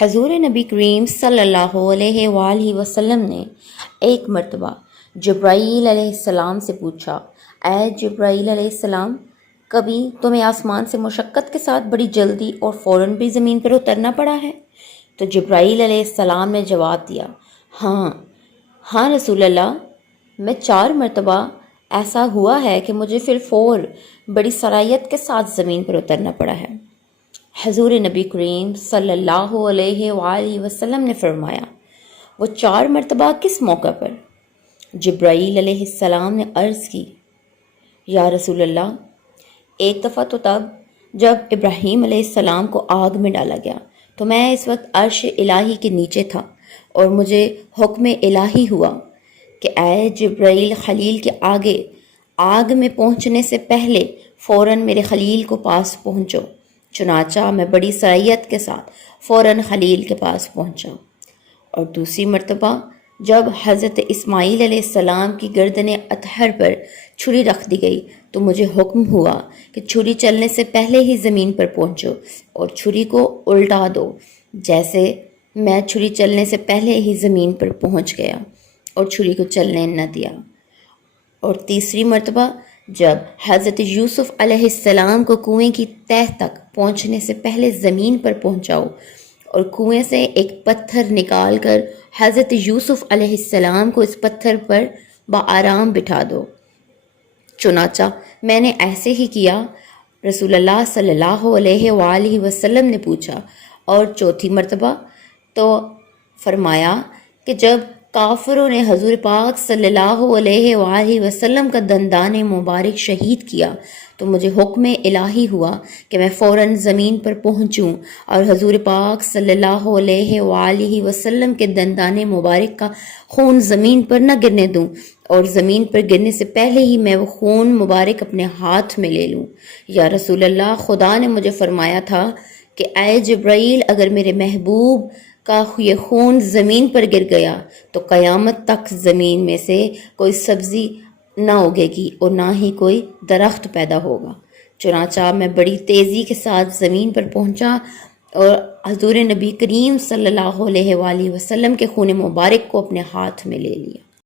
حضور نبی کریم صلی اللہ علیہ وآلہ وسلم نے ایک مرتبہ جبرائیل علیہ السلام سے پوچھا، اے جبرائیل علیہ السلام، کبھی تمہیں آسمان سے مشقت کے ساتھ بڑی جلدی اور فوراً بھی زمین پر اترنا پڑا ہے؟ تو جبرائیل علیہ السلام نے جواب دیا، ہاں رسول اللہ، میں 4 مرتبہ ایسا ہوا ہے کہ مجھے پھر فور بڑی صلاحیت کے ساتھ زمین پر اترنا پڑا ہے۔ حضور نبی کریم صلی اللہ علیہ وآلہ وسلم نے فرمایا، وہ 4 مرتبہ کس موقع پر؟ جبرائیل علیہ السلام نے عرض کی، یا رسول اللہ، ایک دفعہ تو تب جب ابراہیم علیہ السلام کو آگ میں ڈالا گیا تو میں اس وقت عرش الہی کے نیچے تھا اور مجھے حکم الہی ہوا کہ اے جبرائیل، خلیل کے آگے آگ میں پہنچنے سے پہلے فوراً میرے خلیل کو پاس پہنچو۔ چنانچہ میں بڑی صلاحیت کے ساتھ فوراً خلیل کے پاس پہنچا۔ اور دوسری مرتبہ جب حضرت اسماعیل علیہ السلام کی گردن اطہر پر چھری رکھ دی گئی تو مجھے حکم ہوا کہ چھری چلنے سے پہلے ہی زمین پر پہنچو اور چھری کو الٹا دو، جیسے میں چھری چلنے سے پہلے ہی زمین پر پہنچ گیا اور چھری کو چلنے نہ دیا۔ اور تیسری مرتبہ جب حضرت یوسف علیہ السلام کو کنویں کی تہ تک پہنچنے سے پہلے زمین پر پہنچاؤ اور کنویں سے ایک پتھر نکال کر حضرت یوسف علیہ السلام کو اس پتھر پر بآرام بٹھا دو۔ چنانچہ میں نے ایسے ہی کیا۔ رسول اللہ صلی اللہ علیہ وآلہ وسلم نے پوچھا، اور چوتھی مرتبہ؟ تو فرمایا کہ جب کافروں نے حضور پاک صلی اللہ علیہ وآلہ وسلم کا دندان مبارک شہید کیا تو مجھے حکم الہی ہوا کہ میں فوراً زمین پر پہنچوں اور حضور پاک صلی اللہ علیہ وآلہ وسلم کے دندان مبارک کا خون زمین پر نہ گرنے دوں، اور زمین پر گرنے سے پہلے ہی میں وہ خون مبارک اپنے ہاتھ میں لے لوں۔ یا رسول اللہ، خدا نے مجھے فرمایا تھا کہ اے جبرائیل، اگر میرے محبوب کا یہ خون زمین پر گر گیا تو قیامت تک زمین میں سے کوئی سبزی نہ اگے گی اور نہ ہی کوئی درخت پیدا ہوگا۔ چنانچہ میں بڑی تیزی کے ساتھ زمین پر پہنچا اور حضور نبی کریم صلی اللہ علیہ وآلہ وسلم کے خون مبارک کو اپنے ہاتھ میں لے لیا۔